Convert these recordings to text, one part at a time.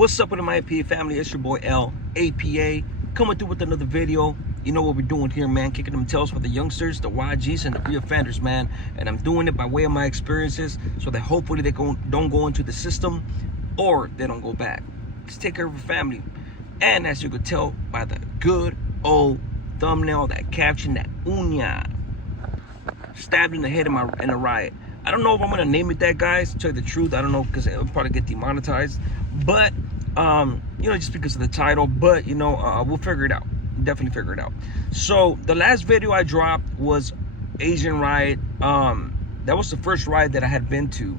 What's up with my APA family? It's your boy L, APA, coming through with another video. You know what we're doing here, man, kicking them tails for the youngsters, the YGs, and the pre-offenders, man. And I'm doing it by way of my experiences so that hopefully they don't go into the system or they don't go back. Just take care of your family. And as you could tell by the good old thumbnail, that caption, that uña, stabbed in the head in a riot. I don't know if I'm gonna name it that, guys, to tell you the truth. I don't know, because it'll probably get demonetized. But just because of the title. But we'll figure it out. Definitely figure it out. So the last video I dropped was Asian riot. That was the first riot that I had been to.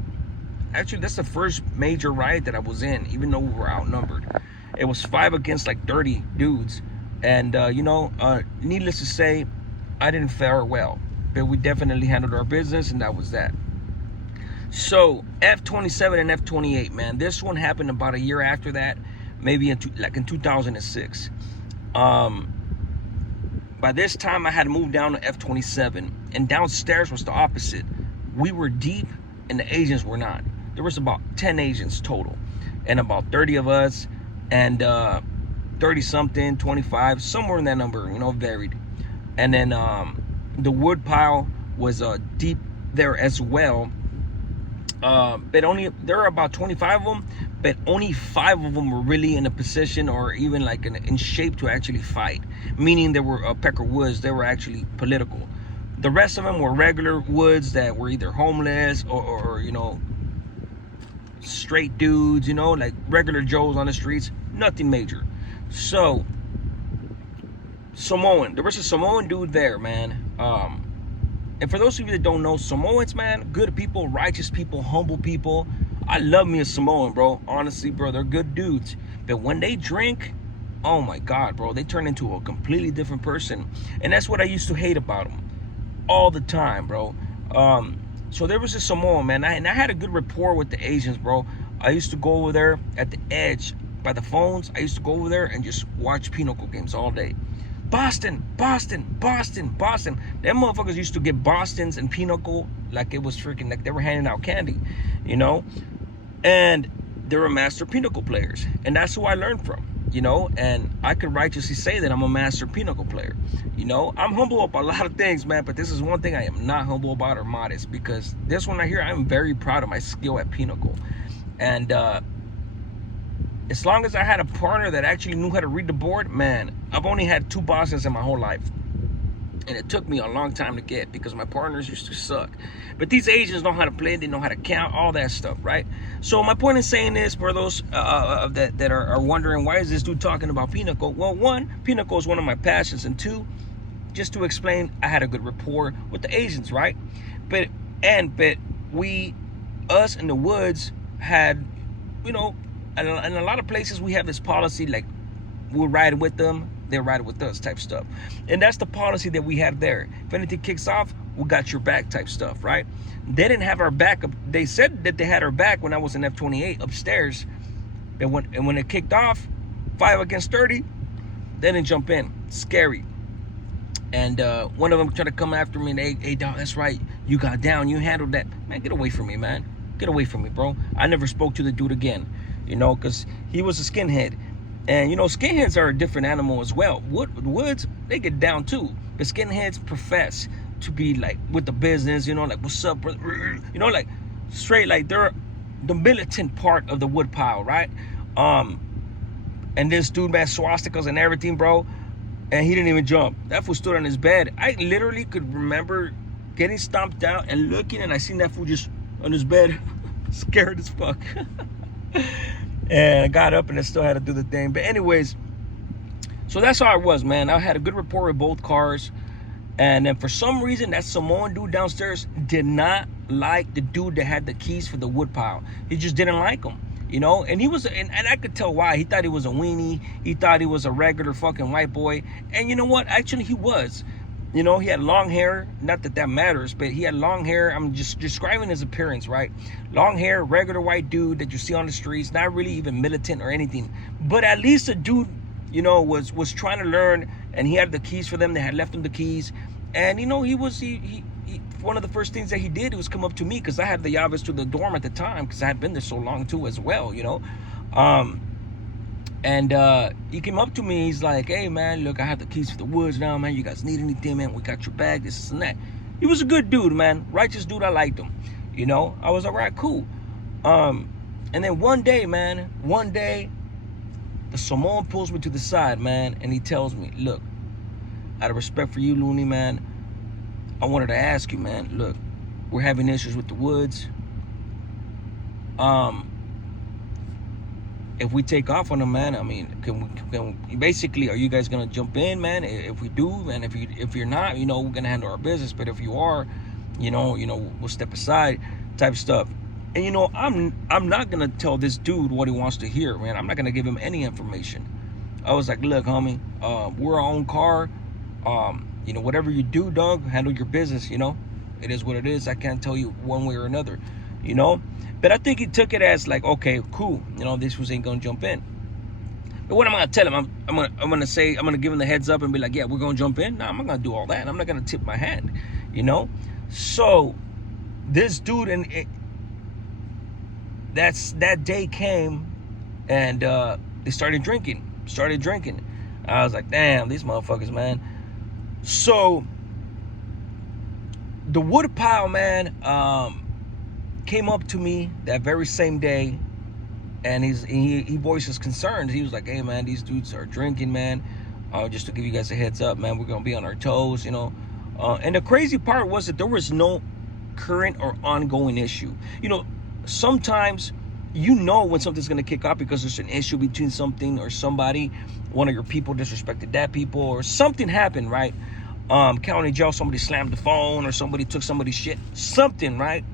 Actually, that's the first major riot that I was in, even though we were outnumbered. It was 5 against like 30 dudes. And needless to say, I didn't fare well. But we definitely handled our business, and that was that. So F-27 and F-28, man, this one happened about a year after that, maybe in 2006. By this time I had moved down to F-27, and downstairs was the opposite. We were deep and the Asians were not. There was about 10 Asians total, and about 30 of us, and 30 something, 25, somewhere in that number, varied. And then the wood pile was deep there as well. But there were about 25 of them, but only 5 of them were really in a position or even like in shape to actually fight. Meaning they were Pecker Woods, they were actually political. The rest of them were regular woods that were either homeless or straight dudes, like regular Joes on the streets, nothing major. So Samoan, there was a Samoan dude there, man. And for those of you that don't know, Samoans, man, good people, righteous people, humble people. I love me a Samoan, bro. Honestly, bro, they're good dudes. But when they drink, oh my God, bro, they turn into a completely different person. And that's what I used to hate about them all the time, bro. So there was a Samoan, man, and I had a good rapport with the Asians, bro. I used to go over there at the edge by the phones. I used to go over there and just watch Pinochle games all day. Boston, Boston, Boston, Boston. Them motherfuckers used to get Bostons and Pinochle like it was freaking, like they were handing out candy, And they were master Pinochle players. And that's who I learned from, And I could righteously say that I'm a master Pinochle player. I'm humble about a lot of things, man, but this is one thing I am not humble about or modest, because this one right here, I'm very proud of my skill at Pinochle. And as long as I had a partner that actually knew how to read the board, man, I've only had 2 bosses in my whole life. And it took me a long time to get, because my partners used to suck. But these Asians know how to play, they know how to count, all that stuff, right? So my point in saying this, for those that are wondering, why is this dude talking about Pinochle? Well, 1, Pinochle is one of my passions, and 2, just to explain, I had a good rapport with the Asians, right? But we, us in the woods, had, in a lot of places we have this policy, like we'll ride with them, they'll ride with us type stuff. And that's the policy that we have there. If anything kicks off, we got your back type stuff, right? They didn't have our back. They said that they had our back when I was in F-28 upstairs. And when it kicked off, 5 against 30, they didn't jump in. Scary. And one of them tried to come after me, and hey, dog, that's right. You got down. You handled that. Man, get away from me, man. Get away from me, bro. I never spoke to the dude again, because he was a skinhead. And, skinheads are a different animal as well. Woods, they get down too. But skinheads profess to be like with the business, like, what's up, brother? Like straight, like they're the militant part of the wood pile, right? And this dude, man, swastikas and everything, bro. And he didn't even jump. That fool stood on his bed. I literally could remember getting stomped out and looking, and I seen that fool just on his bed, scared as fuck. And I got up and I still had to do the thing. But anyways, so that's how I was, man. I had a good rapport with both cars. And then for some reason, that Samoan dude downstairs did not like the dude that had the keys for the wood pile. He just didn't like him, And he was, and I could tell why. He thought he was a weenie. He thought he was a regular fucking white boy. And you know what? Actually, he was. He had long hair. Not that matters, but he had long hair. I'm just describing his appearance, right? Long hair, regular white dude that you see on the streets, not really even militant or anything. But at least a dude, was trying to learn, and he had the keys for them. They had left him the keys. And, he one of the first things that he did was come up to me, because I had the llaves to the dorm at the time, because I had been there so long too as well, And he came up to me. He's like, "Hey man, look, I have the keys for the woods now, man. You guys need anything, man? We got your bag. This and that." He was a good dude, man. Righteous dude. I liked him. You know, I was like, "All right, cool." And then one day, the Samoan pulls me to the side, man, and he tells me, "Look, out of respect for you, Looney, man, I wanted to ask you, man. Look, we're having issues with the woods. If we take off on them, man, I mean, can we basically, are you guys gonna jump in, man? If we do, man, if you're not, you know, we're gonna handle our business. But if you are, you know, we'll step aside," type stuff. And you know, I'm not gonna tell this dude what he wants to hear, man. I'm not gonna give him any information. I was like, "Look, homie, we're our own car. You know, whatever you do, dog, handle your business. You know, it is what it is. I can't tell you one way or another, you know." But I think he took it as like, okay, cool. You know, this was ain't gonna jump in. But what am I gonna tell him? I'm gonna give him the heads up and be like, "Yeah, we're gonna jump in." No, I'm not gonna do all that. I'm not gonna tip my hand, you know. So this dude, and that day came, and they started drinking. I was like, damn, these motherfuckers, man. So the wood pile, man, came up to me that very same day, and he voiced his concerns. He was like, "Hey man, these dudes are drinking, man. Just to give you guys a heads up, man, we're gonna be on our toes, you know." And the crazy part was that there was no current or ongoing issue. You know, sometimes you know when something's gonna kick off because there's an issue between something or somebody, one of your people disrespected that people, or something happened, right? County jail, somebody slammed the phone, or somebody took somebody's shit, something, right?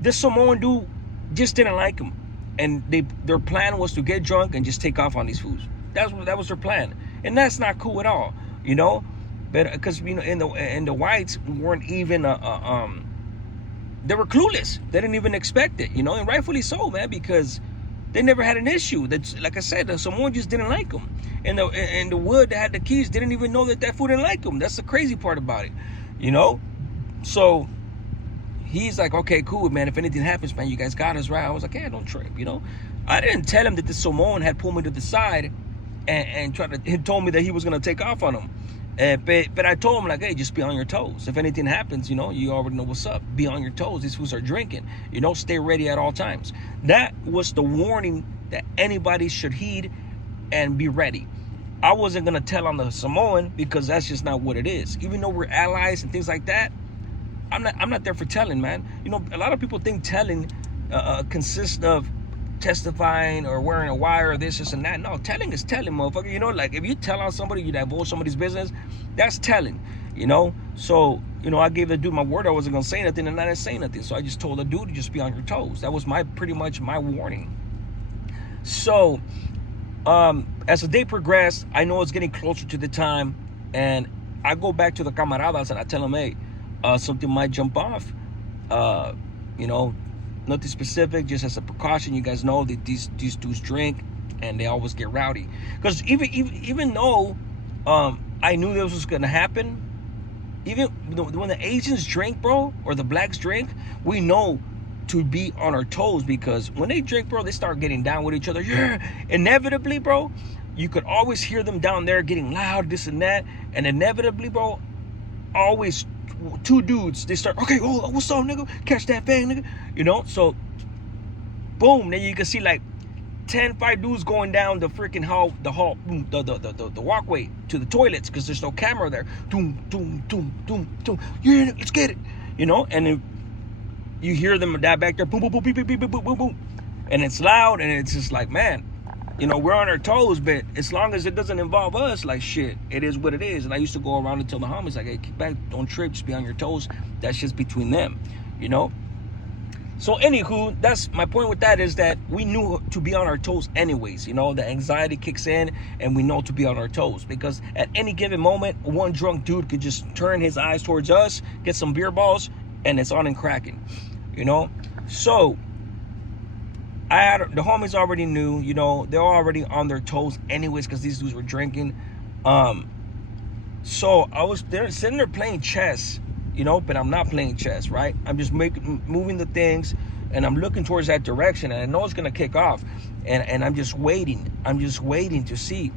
This Samoan dude just didn't like him, and their plan was to get drunk and just take off on these fools. That was their plan, and that's not cool at all, you know. But because you know, and the whites weren't even they were clueless. They didn't even expect it, you know, and rightfully so, man, because they never had an issue. That's, like I said, the Samoan just didn't like them, and the wood that had the keys didn't even know that fool didn't like them. That's the crazy part about it, you know. So he's like, "Okay, cool, man. If anything happens, man, you guys got us, right?" I was like, "Yeah, don't trip," you know. I didn't tell him that the Samoan had pulled me to the side and he told me that he was gonna take off on him. But I told him, like, "Hey, just be on your toes. If anything happens, you know, you already know what's up. Be on your toes. These fools are drinking. You know, stay ready at all times." That was the warning that anybody should heed and be ready. I wasn't gonna tell on the Samoan because that's just not what it is. Even though we're allies and things like that, I'm not there for telling, man. You know, a lot of people think telling consists of testifying or wearing a wire or this and that. No, telling is telling, motherfucker. You know, like if you tell on somebody, you divulge somebody's business, that's telling, you know. So, you know, I gave the dude my word I wasn't gonna say nothing, and I didn't say nothing. So I just told the dude to just be on your toes. That was pretty much my warning. So as the day progressed, I know it's getting closer to the time, and I go back to the camaradas and I tell them, "Hey, something might jump off. You know, nothing specific, just as a precaution. You guys know that these dudes drink and they always get rowdy." Because even though I knew this was gonna happen, even when the Asians drink, bro, or the blacks drink, we know to be on our toes, because when they drink, bro, they start getting down with each other. Yeah, inevitably, bro, you could always hear them down there getting loud, this and that, and inevitably, bro, always two dudes, they start, "Okay, oh, what's up, nigga? Catch that thing, nigga." You know, so boom, then you can see like 5 dudes going down the freaking the walkway to the toilets, because there's no camera there. Doom, doom, doom, doom, doom. Yeah, let's get it. You know, and then you hear them that back there, boom, boom, boom, boom, boom, boom, boom, boom, boom, and it's loud, and it's just like, man, you know, we're on our toes, but as long as it doesn't involve us, like, shit, it is what it is. And I used to go around and tell the homies, like, "Hey, keep back, don't trip, just be on your toes." That's just between them, you know. So anywho, that's my point with that, is that we knew to be on our toes anyways. You know, the anxiety kicks in, and we know to be on our toes, because at any given moment, one drunk dude could just turn his eyes towards us, get some beer balls, and it's on and cracking, you know. So the homies already knew, you know, they're already on their toes anyways, because these dudes were drinking. So I was there sitting there playing chess, you know, but I'm not playing chess, right? I'm just moving the things, and I'm looking towards that direction, and I know it's gonna kick off, and I'm just waiting to see.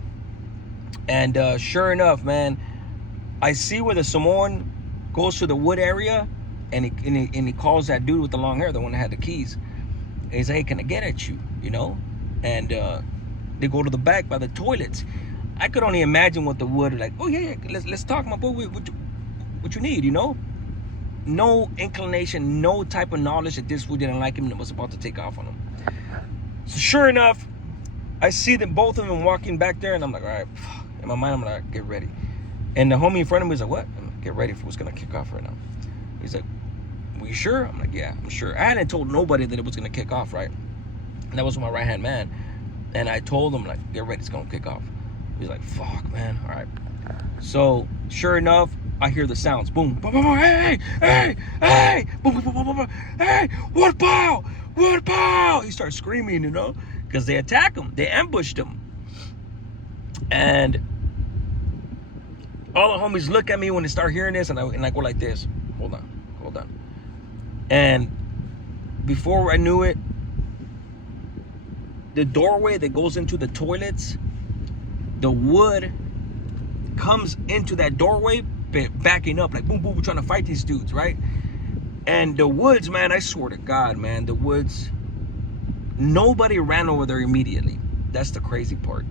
And sure enough, man, I see where the Samoan goes to the wood area, and he calls that dude with the long hair, the one that had the keys. And he's like, hey, can I get at you, you know? And they go to the back by the toilets. I could only imagine what the wood, like, oh yeah, let's talk, my boy, what you need, you know? No inclination, no type of knowledge that this fool didn't like him and was about to take off on him. So sure enough, I see them, both of them walking back there, and I'm like, all right, in my mind, I'm like, get ready. And the homie in front of me is like, what? I'm like, get ready for what's gonna kick off right now. He's like, well, you sure? I'm like, yeah, I'm sure. I hadn't told nobody that it was gonna kick off, right? And that was my right-hand man. And I told him, like, get ready, it's gonna kick off. He's like, fuck, man, all right. So sure enough, I hear the sounds, boom, boom, boom, hey, hey, hey, boom, boom, boom, boom, boom, hey, what pow, what pow? He starts screaming, you know, because they attack him, they ambushed him. And all the homies look at me when they start hearing this, and I go like this, hold on. And before I knew it, the doorway that goes into the toilets, the wood comes into that doorway, backing up, like boom, boom, we're trying to fight these dudes, right? And the woods, man, I swear to God, man, the woods, nobody ran over there immediately. That's the crazy part.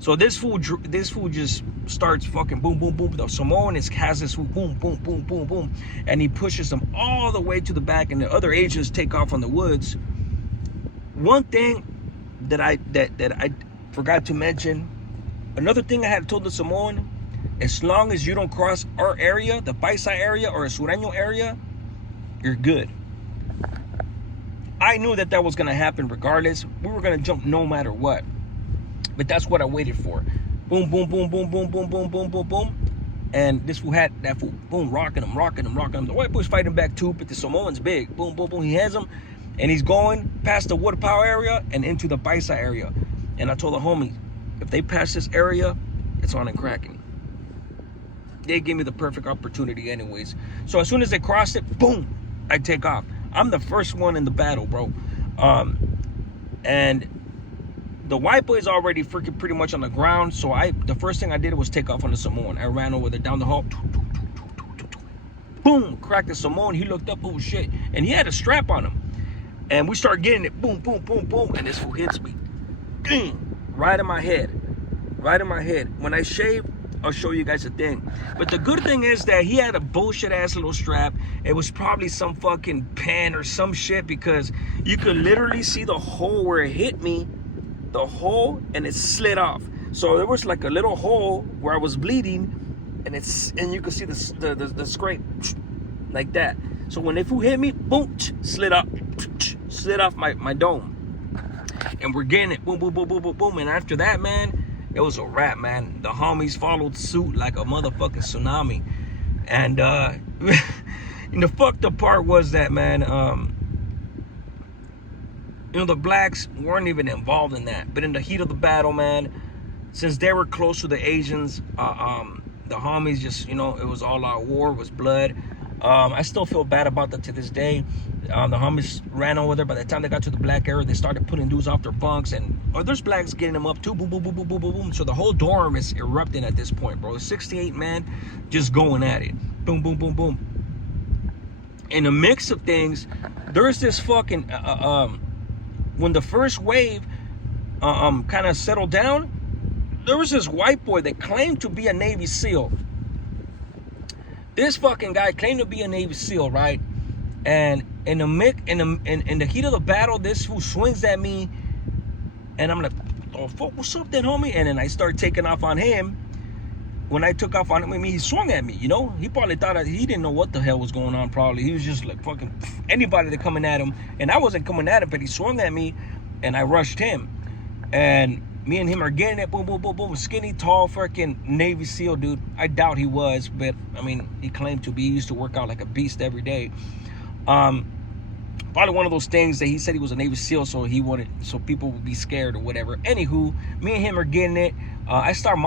So this fool just starts fucking boom, boom, boom. The Samoan has this boom, boom, boom, boom, boom, and he pushes them all the way to the back, and the other agents take off on the woods. One thing that I forgot to mention, another thing I had told the Samoan, as long as you don't cross our area, the Paisa area or a Sureño area, you're good. I knew that was gonna happen regardless. We were gonna jump no matter what. But that's what I waited for. Boom, boom, boom, boom, boom, boom, boom, boom, boom, boom. And this fool had that fool, boom, rocking him. The white boy's fighting back too, but the Samoan's big. Boom, boom, boom, he has him. And he's going past the wood power area and into the Paisa area. And I told the homie, if they pass this area, it's on and cracking. They gave me the perfect opportunity anyways. So as soon as they crossed it, boom, I take off. I'm the first one in the battle, bro. And the white boy is already freaking pretty much on the ground. So the first thing I did was take off on the Samoan. I ran over there down the hall. Boom, cracked the Samoan. He looked up, oh shit. And he had a strap on him. And we start getting it, boom, boom, boom, boom. And this fool hits me. Right in my head. When I shave, I'll show you guys a thing. But the good thing is that he had a bullshit ass little strap. It was probably some fucking pen or some shit, because you could literally see the hole where it hit me, the hole, and it slid off. So there was like a little hole where I was bleeding, and you could see the scrape like that. So when the fool hit me, boom, slid off my dome. And we're getting it, boom, boom, boom, boom, boom, boom. And after that, man, it was a wrap, man. The homies followed suit like a motherfucking tsunami. And and the fucked up part was that, man, you know, the blacks weren't even involved in that. But in the heat of the battle, man, since they were close to the Asians, the homies just, you know, it was all out war, it was blood. I still feel bad about that to this day. The homies ran over there. By the time they got to the black area, they started putting dudes off their bunks, and there's blacks getting them up too. Boom, boom, boom, boom, boom, boom, boom. So the whole dorm is erupting at this point, bro. 68 man just going at it. Boom, boom, boom, boom. In a mix of things, there's this fucking when the first wave kind of settled down, there was this white boy that claimed to be a Navy SEAL. This fucking guy claimed to be a Navy SEAL, right? And in the heat of the battle, this fool swings at me, and I'm like, "Oh fuck, what's up, then, homie?" And then I start taking off on him. When I took off on him, I mean, he swung at me. You know, he probably thought he didn't know what the hell was going on. Probably he was just like fucking anybody that coming at him, and I wasn't coming at him, but he swung at me, and I rushed him, and me and him are getting it, boom, boom, boom, boom. Skinny, tall, freaking Navy SEAL dude. I doubt he was, but I mean, he claimed to be. He used to work out like a beast every day. Probably one of those things that he said he was a Navy SEAL, so people would be scared or whatever. Anywho, me and him are getting it. I start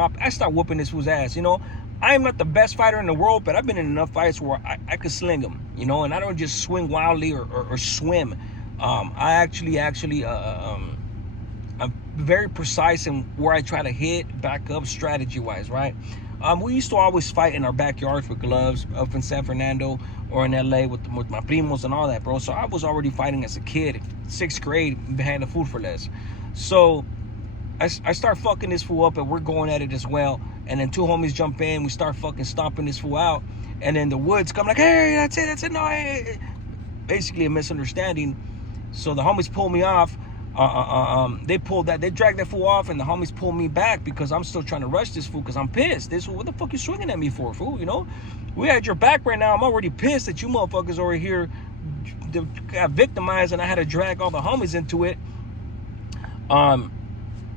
whooping this fool's ass. You know, I am not the best fighter in the world, but I've been in enough fights where I could sling him. You know, and I don't just swing wildly or swim. I actually I'm very precise in where I try to hit, back up, strategy-wise, right? We used to always fight in our backyards with gloves up in San Fernando or in LA with my primos and all that, bro. So I was already fighting as a kid, 6th grade, behind the food for less. So I start fucking this fool up, and we're going at it as well. And then 2 homies jump in, we start fucking stomping this fool out. And then the woods come like, hey, that's it, no, hey. Basically a misunderstanding. So the homies pull me off. They dragged that fool off, and the homies pulled me back because I'm still trying to rush this fool because I'm pissed. This fool, what the fuck you swinging at me for, fool? You know, we had your back right now. I'm already pissed that you motherfuckers over here got victimized, and I had to drag all the homies into it.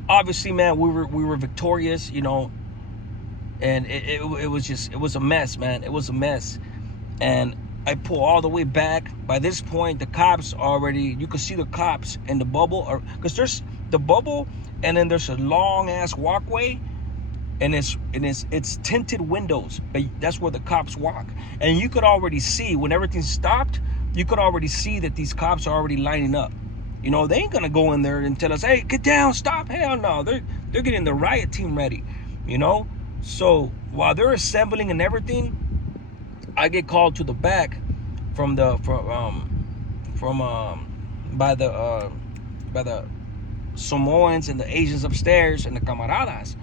Obviously, man, we were victorious, you know, and it was a mess, man. It was a mess, and I pull all the way back. By this point, the cops already, you can see the cops in the bubble, because there's the bubble, and then there's a long ass walkway, and it's tinted windows, but that's where the cops walk. And you could already see when everything stopped, you could already see that these cops are already lining up. You know, they ain't gonna go in there and tell us, hey, get down, stop. Hell no, they're getting the riot team ready, you know. So while they're assembling and everything, I get called to the back by the Samoans and the Asians upstairs and the camaradas,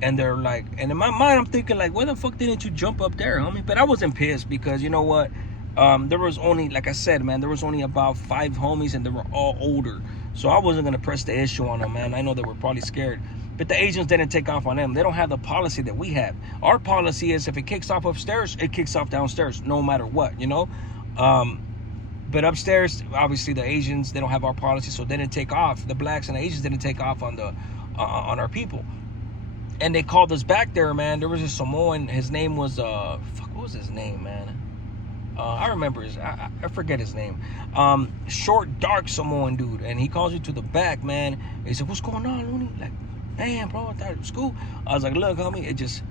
and they're like, and in my mind I'm thinking like, why the fuck didn't you jump up there, homie? But I wasn't pissed because you know what, there was only, like I said, man, there was only about 5 homies, and they were all older, so I wasn't gonna press the issue on them, man. I know they were probably scared. But the Asians didn't take off on them. They don't have the policy that we have. Our policy is if it kicks off upstairs, it kicks off downstairs, no matter what, you know? But upstairs, obviously the Asians, they don't have our policy, so they didn't take off. The blacks and the Asians didn't take off on our people. And they called us back there, man. There was a Samoan, his name was, what was his name, man? I remember I forget his name. Short, dark Samoan dude. And he calls you to the back, man. He said, what's going on, Looney? Like, man, bro, I thought it was cool. I was like, look, homie,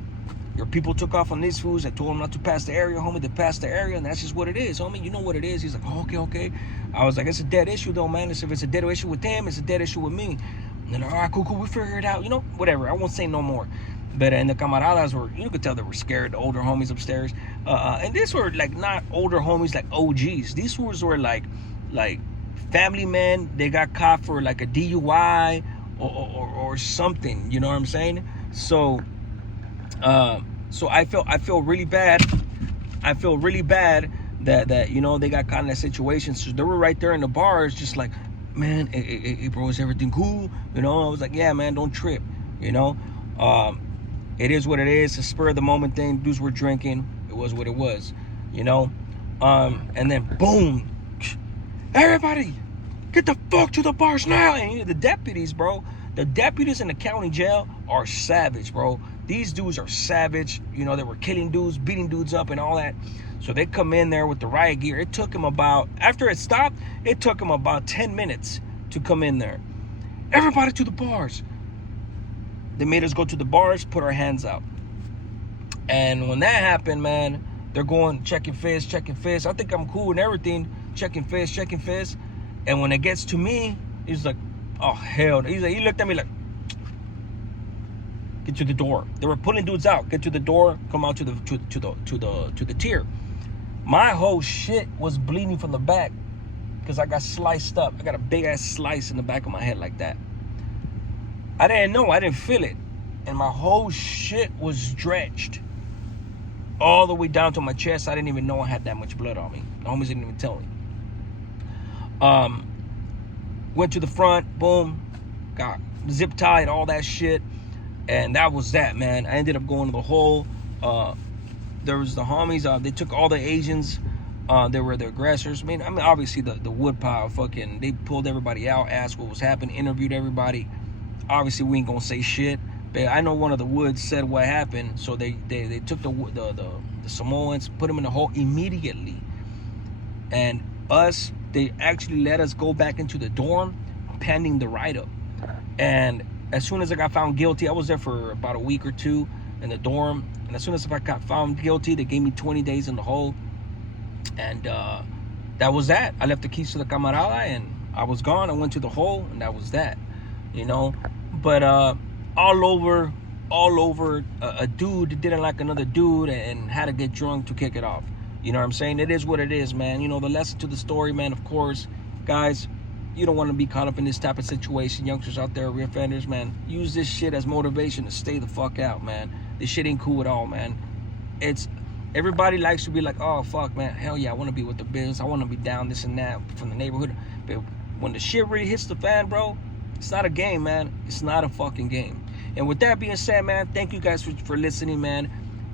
your people took off on these fools. I told them not to pass the area, homie. They passed the area, and that's just what it is, homie. You know what it is. He's like, oh, okay. I was like, it's a dead issue, though, man. If it's a dead issue with them, it's a dead issue with me. And they're like, all right, cool, we'll figure it out. You know, whatever. I won't say no more. But and the camaradas were, you could tell they were scared, the older homies upstairs. And these were, like, not older homies like OGs. These were, like family men. They got caught for, like, a DUI or something, you know what I'm saying? So I feel really bad. I feel really bad that you know, they got caught in that situation. So they were right there in the bars, just like, man, hey, bro, is everything cool? You know, I was like, yeah, man, don't trip. You know, it is what it is. It's a spur of the moment thing. Dudes were drinking. It was what it was. You know, and then boom, everybody, get the fuck to the bars now. And the deputies, bro, the deputies in the county jail are savage, bro. These dudes are savage. You know, they were killing dudes, beating dudes up and all that. So they come in there with the riot gear. It took them after it stopped, it took them about 10 minutes to come in there. Everybody to the bars. They made us go to the bars, put our hands out. And when that happened, man, they're going, checking fists. I think I'm cool and everything. Checking fists. And when it gets to me, he's like, oh, hell. He looked at me like, get to the door. They were pulling dudes out. Get to the door. Come out to the tier. My whole shit was bleeding from the back because I got sliced up. I got a big ass slice in the back of my head like that. I didn't know. I didn't feel it. And my whole shit was drenched all the way down to my chest. I didn't even know I had that much blood on me. The homies didn't even tell me. Went to the front. Boom. Got zip tied, all that shit. And that was that, man. I ended up going to the hole. There was the homies. They took all the Asians. They were the aggressors. I mean, obviously the wood pile fucking. They pulled everybody out, asked what was happening, interviewed everybody. Obviously, we ain't gonna say shit. But I know one of the woods said what happened. So they took the Samoans, put them in the hole immediately. And they actually let us go back into the dorm, pending the write-up. And as soon as I got found guilty, I was there for about a week or two in the dorm. And as soon as I got found guilty, they gave me 20 days in the hole. And that was that. I left the keys to the camarada, and I was gone. I went to the hole, and that was that. You know, but all over a dude that didn't like another dude and had to get drunk to kick it off. You know what I'm saying? It is what it is, man. You know, the lesson to the story, man, of course, guys, you don't want to be caught up in this type of situation. Youngsters out there, reoffenders, man, use this shit as motivation to stay the fuck out, man. This shit ain't cool at all, man. It's everybody likes to be like, oh fuck, man, hell yeah, I want to be with the biz, I want to be down this and that from the neighborhood. But when the shit really hits the fan, bro, it's not a game, man. It's not a fucking game. And with that being said, man, thank you guys for listening, man.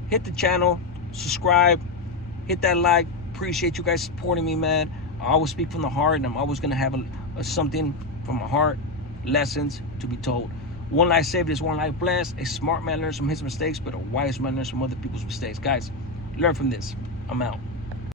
Hit the channel, subscribe, hit that like. Appreciate you guys supporting me, man. I always speak from the heart, and I'm always gonna have a something from my heart, lessons to be told. One life saved is one life blessed. A smart man learns from his mistakes, but a wise man learns from other people's mistakes. Guys, learn from this. I'm out.